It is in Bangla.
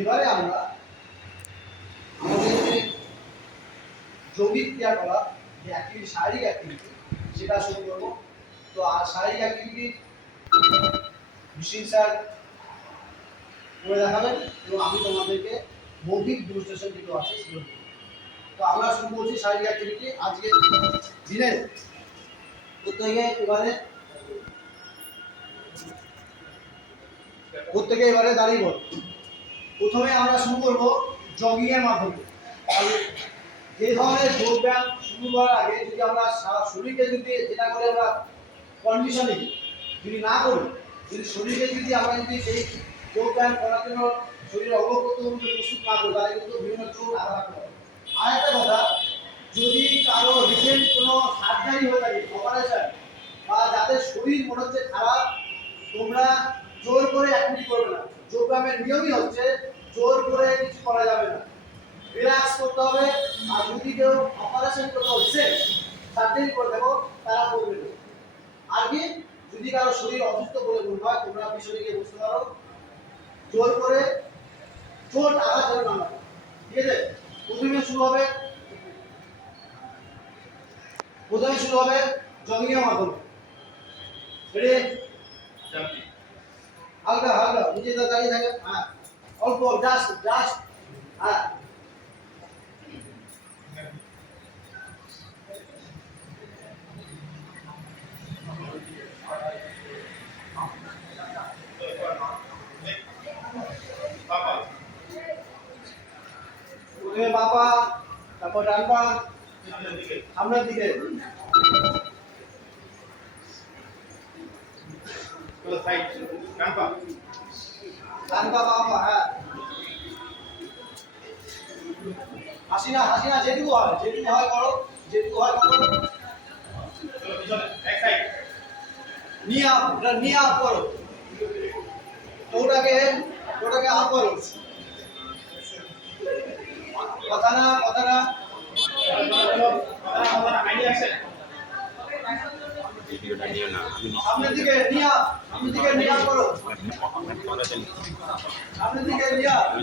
এবারে আমরা আমাদের যে যৌগিক ক্রিয়াকলাপ যে অ্যাক্টিভিটি শারীরিক অ্যাক্টিভিটি সেটা শুরু করবো। তো আর শারীরিক অ্যাক্টিভিটি বিশিল স্যার করে দেখাবেন এবং আমি তোমাদেরকে মৌখিক ডেমনস্ট্রেশন যেগুলো আছে সেগুলো দেবো। তো আমরা শুরু করছি শারীরিক অ্যাক্টিভিটি আজকে দিনে প্রত্যেকে এবারে দাঁড়িয়ে বল। প্রথমে আমরা শুরু করবো জগিং এর মাধ্যমে। যে ধরনের যোগ ব্যায়াম শুরু করার আগে যদি আমরা শরীরকে যদি যেটা করে আমরা কন্ডিশনিং যদি না করি, যদি শরীরকে যদি আমরা যদি সেই যোগ ব্যায়াম করার জন্য শরীরের অবগত প্রস্তুত না করি তাহলে কিন্তু বিভিন্ন চোট আঘাত করে। আর একটা কথা, যদি কারো রিসেন্ট কোনো সার্জারি হয়ে থাকে, অপারেশন, বা যাদের শরীর মনে হচ্ছে খারাপ, তোমরা জোর করে অ্যাক্টিভিটি করবে না। যোগ ব্যায়ামের নিয়মই হচ্ছে জোর করে কিছু করা যাবে না, রিল্যাক্স করতে হবে। আর যদি কেউ অপারেশন করতে হচ্ছে, সার্জারি করে দেবো, তারা করবে না। আর কি, যদি কারো শরীর অসুস্থ বলে মনে হয়, তোমরা পিছনে গিয়ে বসতে পারো, জোর করে চোট আঘাত যেন না লাগে। ঠিক আছে? প্রথমে শুরু হবে জগিং এর মাধ্যমে। রেডি? হালকা হালকা নিচে দাঁড়িয়ে থাকে, হ্যাঁ, অল্প জাস্ট হ্যাঁ। প্রথমে বাবা, তারপর ডান পা সামনের দিকে, ডান পা বাবা, হ্যাঁ। হাসি না যেটুকু হয় করো, নিয়ে আপ করো, ওটাকে আপ করো। কথা না ভিডিওটা নিও না, সামনের দিকে নিয়ে আপ করো, সামনের দিকে নিয়ে আপ।